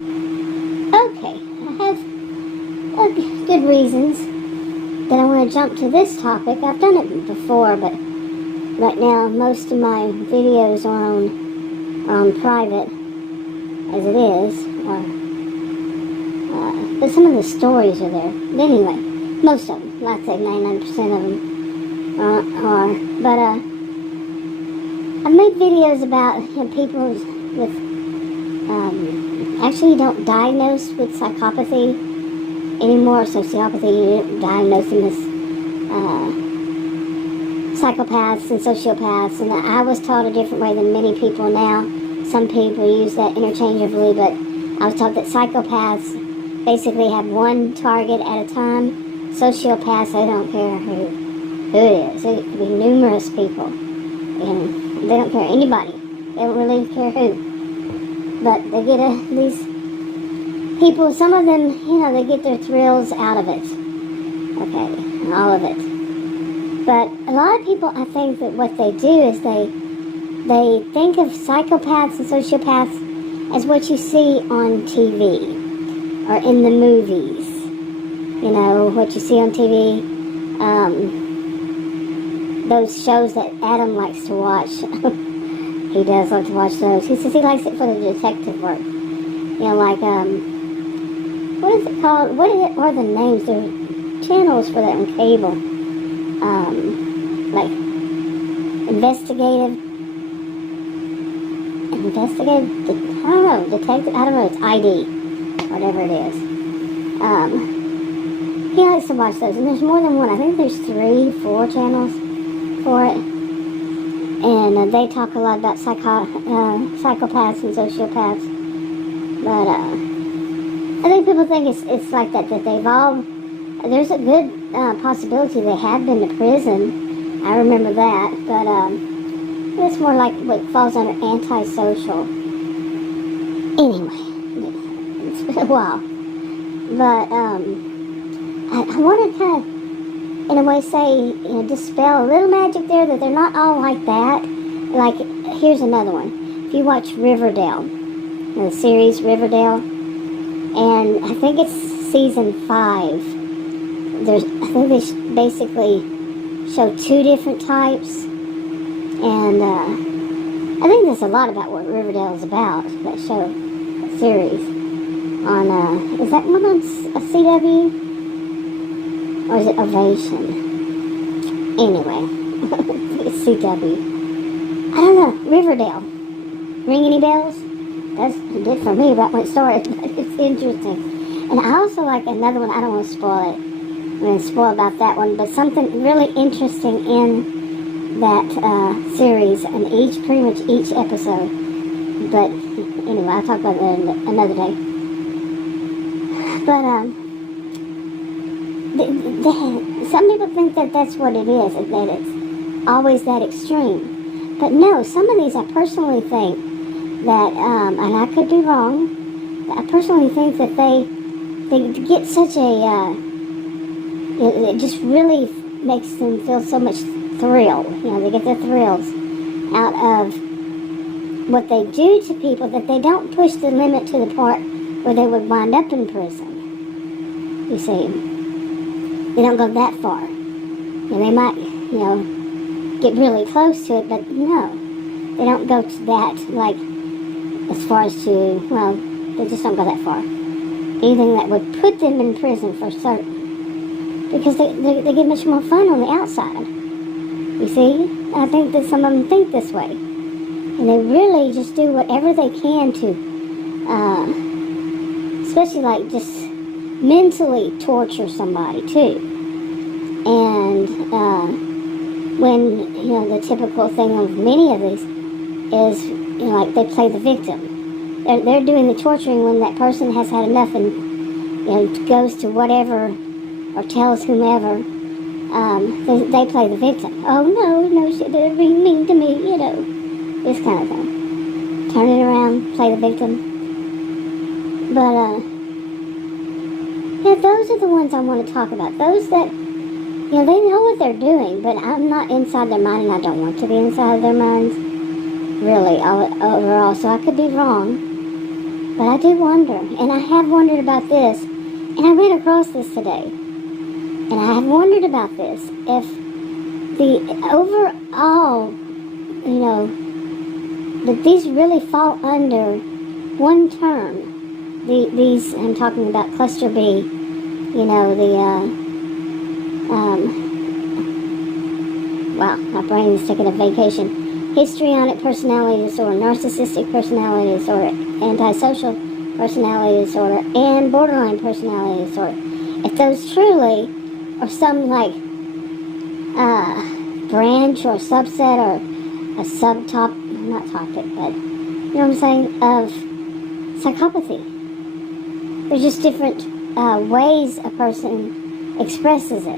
Okay, I have good reasons that I want to jump to this topic. I've done it before, but right now most of my videos are on private, as it is, but some of the stories are there. But anyway, most of them, I'd say 99% of them are. But I've made videos about people with actually don't diagnose with psychopathy anymore, sociopathy. You diagnose them as psychopaths and sociopaths, and I was taught a different way than many people now. Some people use that interchangeably, but I was taught that psychopaths basically have one target at a time. Sociopaths, they don't care who it is. It could be numerous people, and they don't care anybody. They don't really care who. But they get these people, some of them, they get their thrills out of it. Okay, all of it. But a lot of people, I think that what they do is they think of psychopaths and sociopaths as what you see on TV or in the movies. What you see on TV, those shows that Adam likes to watch. He does like to watch those. He says he likes it for the detective work. What is it called? What are the names? There are channels for that on cable. Like investigative, detective, I don't know, it's ID, whatever it is. He likes to watch those, and there's more than one. I think there's 3, 4 channels for it. And they talk a lot about psychopaths and sociopaths. But I think people think it's like that they've all... There's a good possibility they have been to prison. I remember that. But it's more like what falls under antisocial. Anyway, it's been a while. But I want to kind of, in a way, say, dispel a little magic there, that they're not all like that. Like, here's another one. If you watch Riverdale, the series Riverdale, and I think it's season 5, I think they basically show 2 different types, and I think there's a lot about what Riverdale is about, that show, that series, on, is that one on CW? Or is it Ovation? Anyway, it's CW. I don't know, Riverdale. Ring any bells? It did for me about when it started, but it's interesting. And I also like another one, I don't want to spoil it. I'm going to spoil about that one, but something really interesting in that series, and pretty much each episode. But anyway, I'll talk about that another day. But, some people think that that's what it is, that it's always that extreme. But no, some of these I personally think that, and I could be wrong, but I personally think that they get such a, it just really makes them feel so much thrill. They get their thrills out of what they do to people, that they don't push the limit to the part where they would wind up in prison. You see, they don't go that far. They might, get really close to it, but no, they don't go to that, like, as far as to, well, they just don't go that far. Anything that would put them in prison for certain. Because they get much more fun on the outside. You see? I think that some of them think this way. And they really just do whatever they can to, especially like just mentally torture somebody too. And when, the typical thing of many of these is, like they play the victim. They're doing the torturing when that person has had enough and, goes to whatever or tells whomever, they play the victim. Oh no, she did be mean to me, this kind of thing. Turn it around, play the victim. But, those are the ones I want to talk about. Those that, they know what they're doing, but I'm not inside their mind, and I don't want to be inside their minds, really, overall, so I could be wrong. But I do wonder, and I have wondered about this, and I ran across this today, and I have wondered about this, if the overall, that these really fall under one term. These, I'm talking about cluster B, wow, my brain is taking a vacation. Histrionic personality disorder, narcissistic personality disorder, antisocial personality disorder, and borderline personality disorder. If those truly are some branch or subset or a not topic, but you know what I'm saying, of psychopathy. There's just different ways a person expresses it. I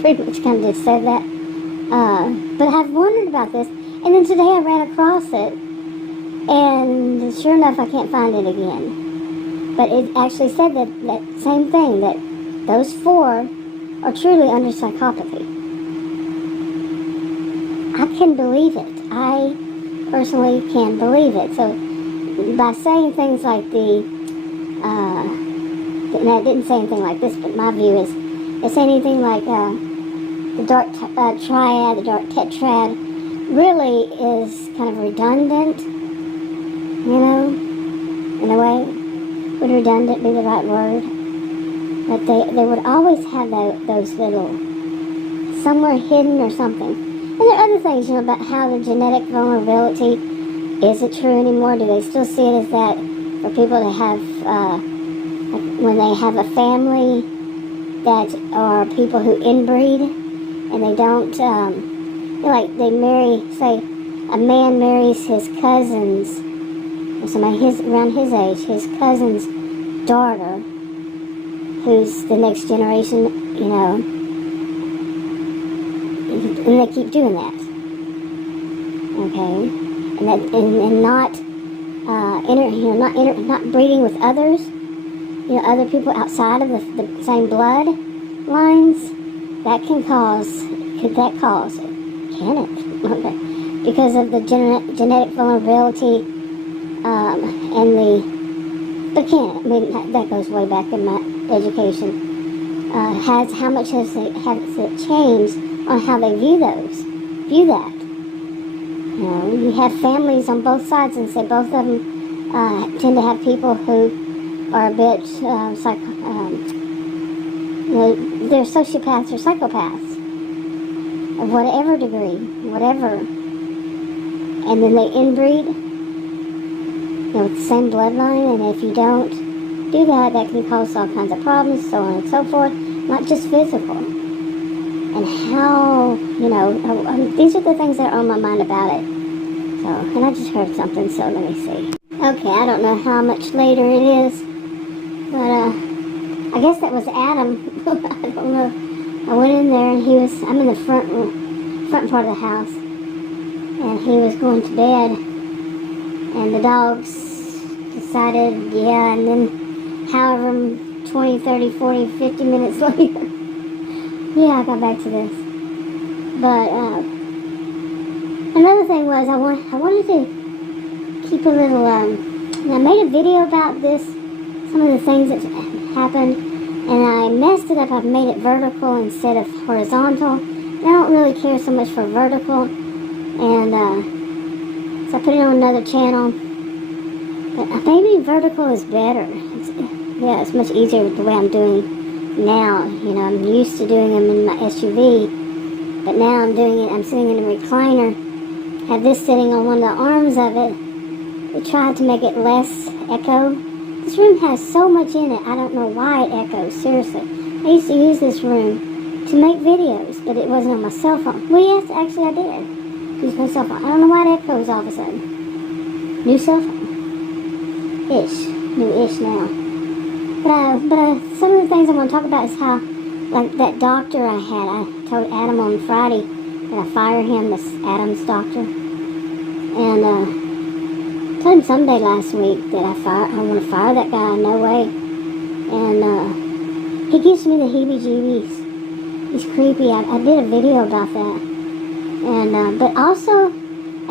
pretty much kind of just said that. But I've wondered about this, and then today I ran across it, and sure enough, I can't find it again. But it actually said that same thing, that those 4 are truly under psychopathy. I can believe it. I personally can believe it. So by saying things like and I didn't say anything like this, but my view is, it's anything like the dark triad, the dark tetrad, really is kind of redundant, in a way. Would redundant be the right word? But they would always have those little, somewhere hidden or something. And there are other things, about how the genetic vulnerability isn't true anymore. Do they still see it as that for people to have, when they have a family that are people who inbreed, and they don't, they marry, say, a man marries his cousin's, or somebody around his age, his cousin's daughter, who's the next generation, and they keep doing that. Okay, and not breeding with others, other people outside of the same blood lines. That can cause. Could that cause? Can it? Okay, because of the genetic vulnerability, but can it? I mean, that goes way back in my education. How much has it changed on how they view that? You have families on both sides, and say both of them tend to have people who are a bit they're sociopaths or psychopaths of whatever degree, and then they inbreed, with the same bloodline, and if you don't do that, that can cause all kinds of problems, so on and so forth, not just physical. And how, these are the things that are on my mind about it. So, and I just heard something, so let me see. Okay, I don't know how much later it is, but I guess that was Adam. I don't know. I went in there, and I'm in the front part of the house, and he was going to bed, and the dogs decided, and then however 20, 30, 40, 50 minutes later, I got back to this. But another thing was, I wanted to keep a little, I made a video about this, some of the things that happened, and I messed it up. I've made it vertical instead of horizontal. I don't really care so much for vertical, and so I put it on another channel. But maybe vertical is better. It's much easier the way I'm doing now. I'm used to doing them in my SUV, but now I'm sitting in a recliner, have this sitting on one of the arms of it. We tried to make it less echo. This room has so much in it, I don't know why it echoes, seriously. I used to use this room to make videos, but it wasn't on my cell phone. Well, yes, actually I did use my cell phone. I don't know why it echoes all of a sudden. New cell phone. New-ish now. But some of the things I want to talk about is how, like that doctor I had, I told Adam on Friday that I fire him, this Adam's doctor. And I told him someday last week that I want to fire that guy, no way. And he gives me the heebie-jeebies. He's creepy. I did a video about that. And but also,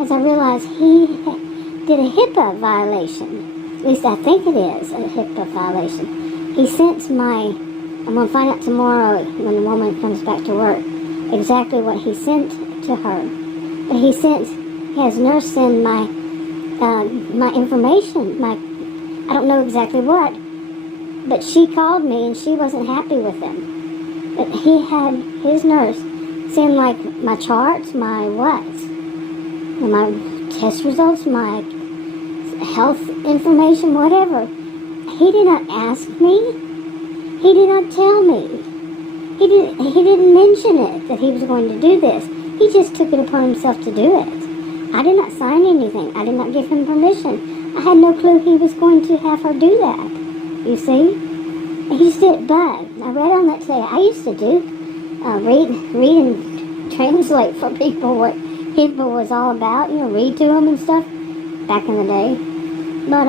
as I realized, he did a HIPAA violation least I think it is, a HIPAA violation. He sent I'm going to find out tomorrow when the woman comes back to work exactly what he sent to her. But he has nurse send my information, I don't know exactly what, but she called me and she wasn't happy with him. But he had his nurse send like my charts, my what? My test results, my health information, whatever. He did not ask me. He did not tell me. He didn't mention it, that he was going to do this. He just took it upon himself to do it. I did not sign anything. I did not give him permission. I had no clue he was going to have her do that. You see? He just did, but I read on that today. I used to do, read and translate for people what HIPAA was all about, read to them and stuff back in the day. But,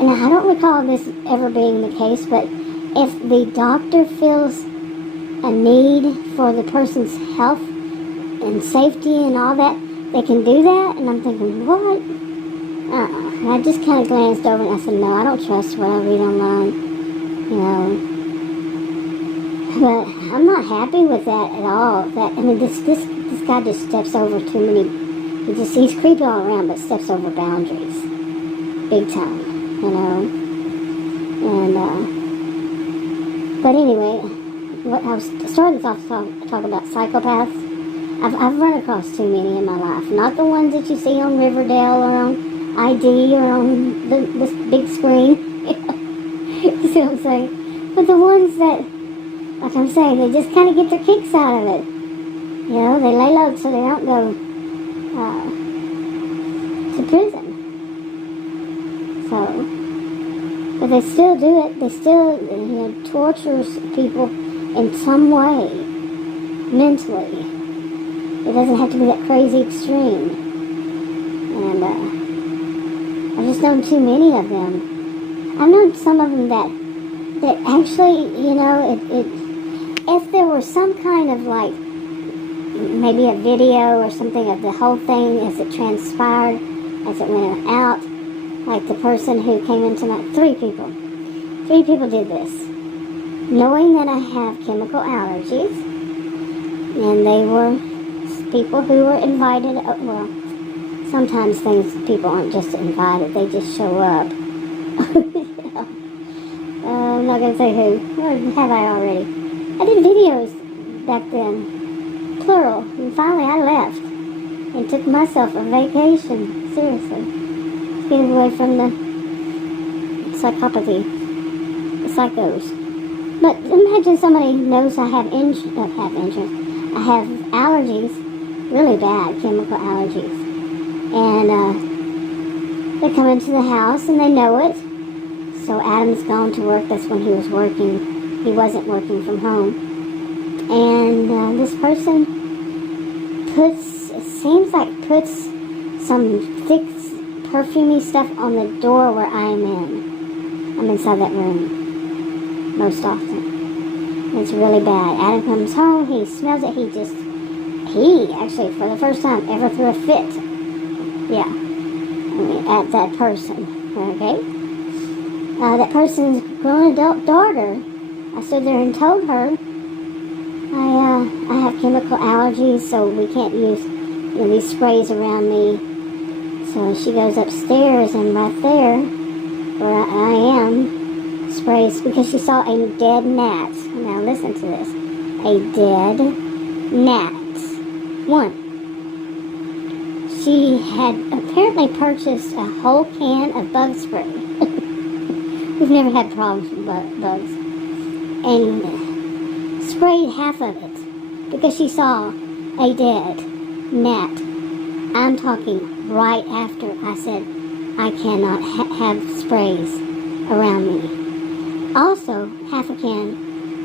and I don't recall this ever being the case, but if the doctor feels a need for the person's health and safety and all that, they can do that. And I'm thinking, what? And I just kind of glanced over and I said, no, I don't trust what I read online, But I'm not happy with that at all. This guy just steps over too many. He's creepy all around, but steps over boundaries, big time. And, but anyway, what I was starting off to talk about psychopaths. I've run across too many in my life. Not the ones that you see on Riverdale or on ID or on this big screen. You see what I'm saying? But the ones that, like I'm saying, they just kind of get their kicks out of it. They lay low so they don't go to prison. So, but they still do it. They still, torture people in some way, mentally. It doesn't have to be that crazy extreme. And I've just known too many of them. I've known some of them that actually, if there were some kind of like, maybe a video or something of the whole thing as it transpired, as it went out, like the person who came into three people did this, knowing that I have chemical allergies, and they were people who were invited. Well, sometimes people aren't just invited, they just show up. I'm not going to say who, or have I already? I did videos back then, plural, and finally I left and took myself a vacation, seriously. Getting away from the psychopathy, the psychos. But imagine somebody knows I have insurance. I have allergies, really bad chemical allergies. And they come into the house and they know it. So Adam's gone to work. That's when he was working. He wasn't working from home. And this person puts some thick perfumey stuff on the door where I am in. I'm inside that room most often. It's really bad. Adam comes home, he smells it, he actually for the first time ever threw a fit. Yeah. At that person. Okay? That person's grown adult daughter. I stood there and told her I have chemical allergies, so we can't use these sprays around me. So she goes upstairs, and right there, where I am, sprays, because she saw a dead gnat. Now listen to this. A dead gnat. One. She had apparently purchased a whole can of bug spray. We've never had problems with bugs. And sprayed half of it, because she saw a dead gnat. I'm talking right after I said I cannot have sprays around me. Also, half a can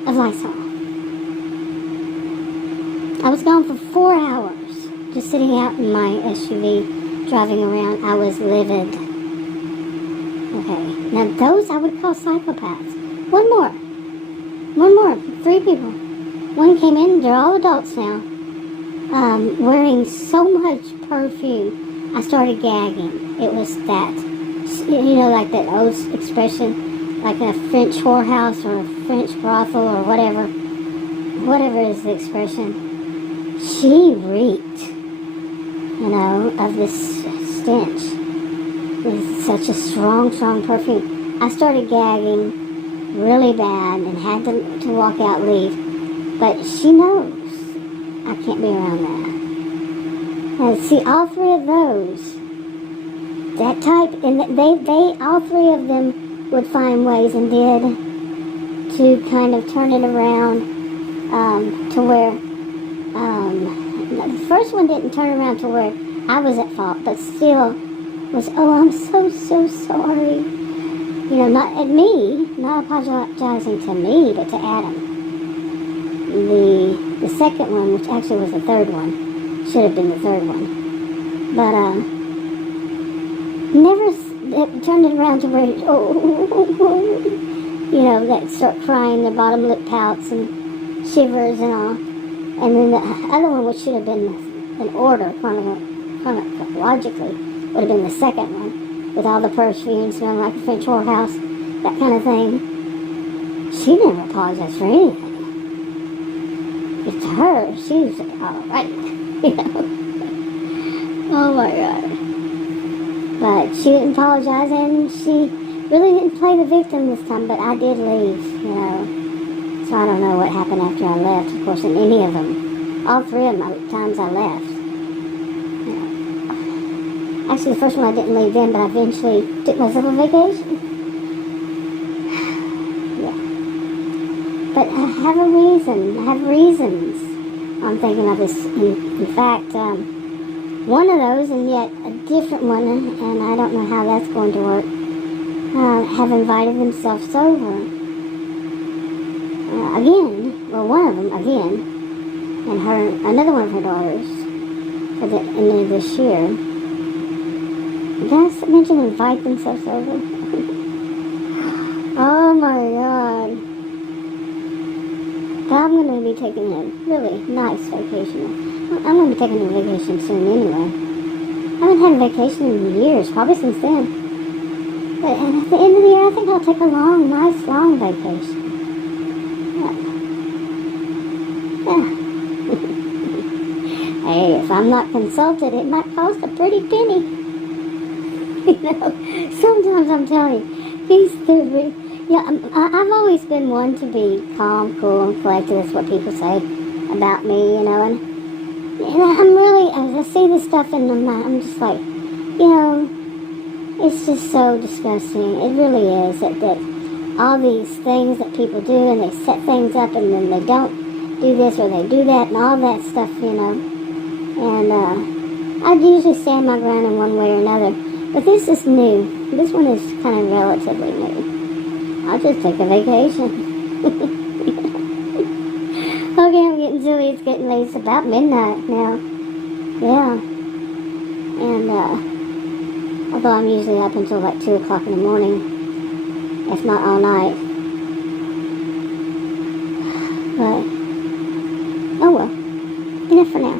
of Lysol. I was gone for 4 hours, just sitting out in my SUV, driving around. I was livid. Okay, now those I would call psychopaths. One more, 3 people. One came in, they're all adults now, wearing so much perfume, I started gagging. It was that you know, like that old expression, like a French whorehouse or a French brothel or whatever is the expression. She reeked, you know, of this stench. It's such a strong perfume. I started gagging really bad and had to walk out, leave. But she knows I can't be around that. And see, all three of those, that type, and they all three of them would find ways and did to kind of turn it around to where the first one didn't turn around to where I was at fault, but still was, oh, I'm so sorry. You know, not at me, not apologizing to me, but to Adam. The second one, which actually was the third one, should have been the third one, but never it turned it around to where, you know, that start crying, the bottom lip pouts and shivers and all. And then the other one, which should have been in order, chronologically, would have been the second one, with all the perfume smelling like a French whorehouse, that kind of thing. She never apologized for anything. It's her. She's alright, you know. Oh my God. But she didn't apologize, and she really didn't play the victim this time, but I did leave, you know. So I don't know what happened after I left, of course, in any of them. All three of my times I left. You know. Actually, the first one I didn't leave then, but I eventually took myself a vacation. Yeah. But I have a reason. I have reasons I'm thinking of this. In fact, one of those, and yet a different one, and I don't know how that's going to work, have invited themselves over. Again, well, one of them, again, and another one of her daughters, for the end of this year. Did I mention invite themselves over? Oh my God. But I'm going to be taking a really nice vacation. I'm going to be taking a vacation soon anyway. I haven't had a vacation in years, probably since then. But at the end of the year, I think I'll take a nice long vacation. Yeah. Hey, if I'm not consulted, it might cost a pretty penny. You know, sometimes I'm telling you, I've always been one to be calm, cool, and collected. That's what people say about me, you know, and I'm really, as I see this stuff in my mind, I'm just like, you know, it's just so disgusting. It really is, that all these things that people do, and they set things up, and then they don't do this, or they do that, and all that stuff, you know, and I usually stand my ground in one way or another, but this is new. This one is kind of relatively new. I'll just take a vacation. Okay, I'm getting silly. It's getting late. It's about midnight now. Yeah. And, although I'm usually up until like 2 o'clock in the morning, if not all night. But, oh well. Enough for now.